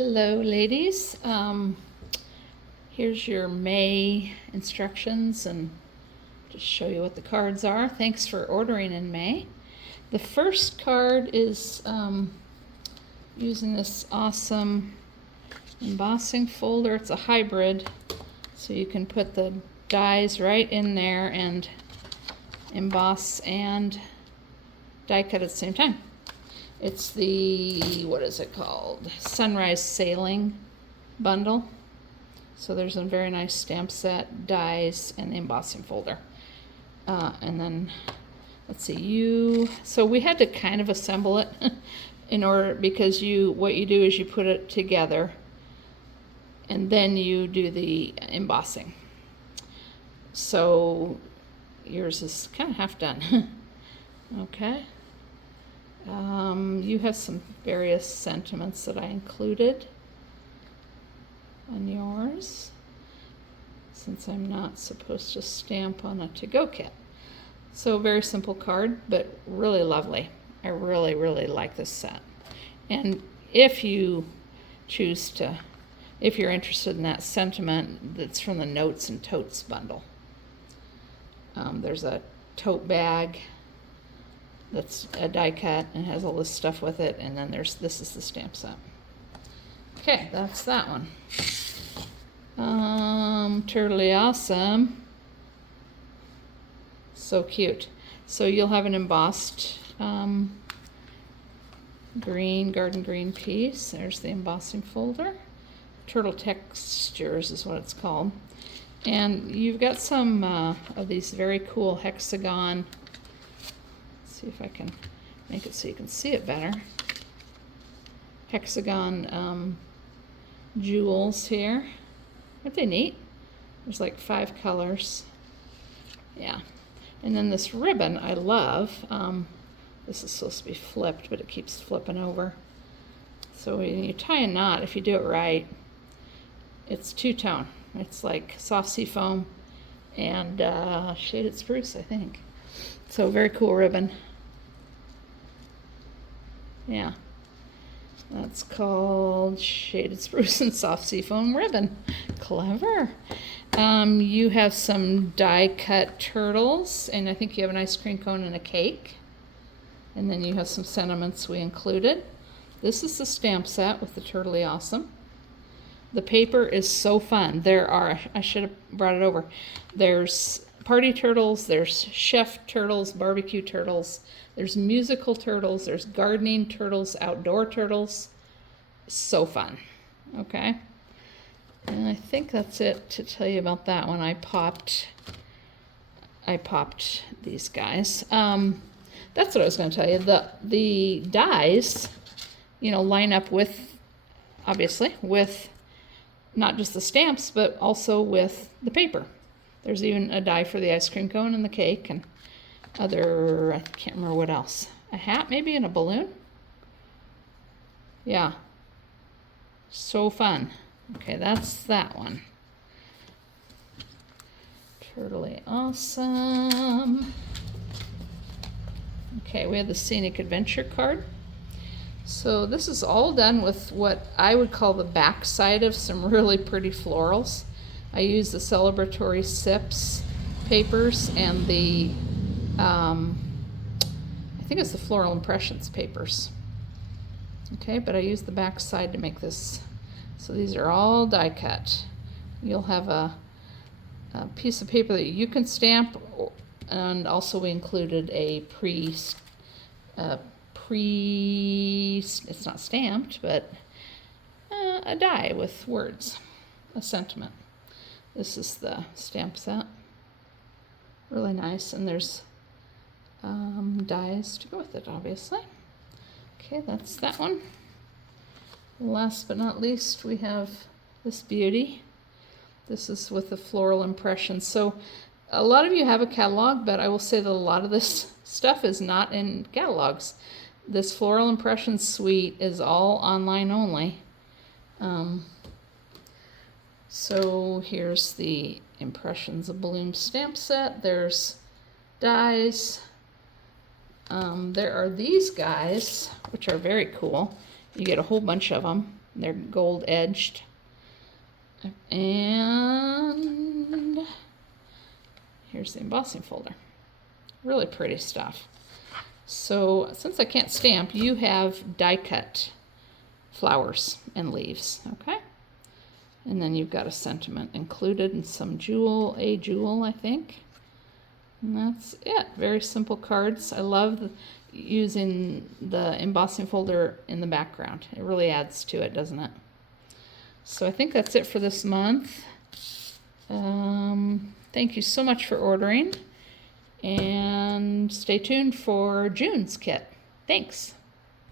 Hello, ladies. Here's your May instructions and just show you what the cards are. Thanks for ordering in May. The first card is using this awesome embossing folder. It's a hybrid, so you can put the dies right in there and emboss and die cut at the same time. It's the, what is it called? Sunrise Sailing bundle. So there's a very nice stamp set, dies, and the embossing folder. And then, let's see, so we had to kind of assemble it in order, because what you do is you put it together and then you do the embossing. So yours is kind of half done. Okay. You have some various sentiments that I included on yours, since I'm not supposed to stamp on a to-go kit. So very simple card, but really lovely. I really, really like this set. And if you choose to, if you're interested in that sentiment, that's from the Notes and Totes bundle. There's a tote bag that's a die cut and has all this stuff with it, and then this is the stamp set. Okay, that's that one. Turtly Awesome. So cute. So you'll have an embossed green, garden green piece. There's the embossing folder. Turtle Textures is what it's called. And you've got some of these very cool hexagon. See if I can make it so you can see it better. Hexagon jewels here. Aren't they neat? There's like 5 colors. Yeah. And then this ribbon I love. This is supposed to be flipped, but it keeps flipping over. So when you tie a knot, if you do it right, it's two-tone. It's like soft sea foam and shaded spruce, I think. So very cool ribbon. Yeah, that's called Shaded Spruce and Soft Seafoam Ribbon. Clever. You have some die cut turtles, and I think you have an ice cream cone and a cake. And then you have some sentiments we included. This is the stamp set with the Turtly Awesome. The paper is so fun. I should have brought it over. There's party turtles, there's chef turtles, barbecue turtles, there's musical turtles, there's gardening turtles, outdoor turtles. So fun. Okay. And I think that's it to tell you about that one. I popped these guys. That's what I was going to tell you. The dies, line up with, obviously, with not just the stamps, but also with the paper. There's even a die for the ice cream cone and the cake and other, I can't remember what else. A hat maybe and a balloon? Yeah. So fun. Okay, that's that one. Turtly Awesome. Okay, we have the Scenic Adventure card. So this is all done with what I would call the back side of some really pretty florals. I use the Celebratory Sips papers and the, I think it's the Floral Impressions papers. Okay, but I use the back side to make this. So these are all die cut. You'll have a piece of paper that you can stamp, and also we included a it's not stamped, but a die with words, a sentiment. This is the stamp set. Really nice, and there's dies to go with it, obviously. Okay, that's that one. Last but not least, we have this beauty. This is with the Floral Impressions. So a lot of you have a catalog, but I will say that a lot of this stuff is not in catalogs. This Floral Impressions suite is all online only. So here's the Impressions of Bloom stamp set. There's dies. There are these guys, which are very cool. You get a whole bunch of them. They're gold edged. And here's the embossing folder. Really pretty stuff. So since I can't stamp, you have die cut flowers and leaves, okay? And then you've got a sentiment included and some jewel, a jewel, I think. And that's it. Very simple cards. I love using the embossing folder in the background. It really adds to it, doesn't it? So I think that's it for this month. Thank you so much for ordering. And stay tuned for June's kit. Thanks.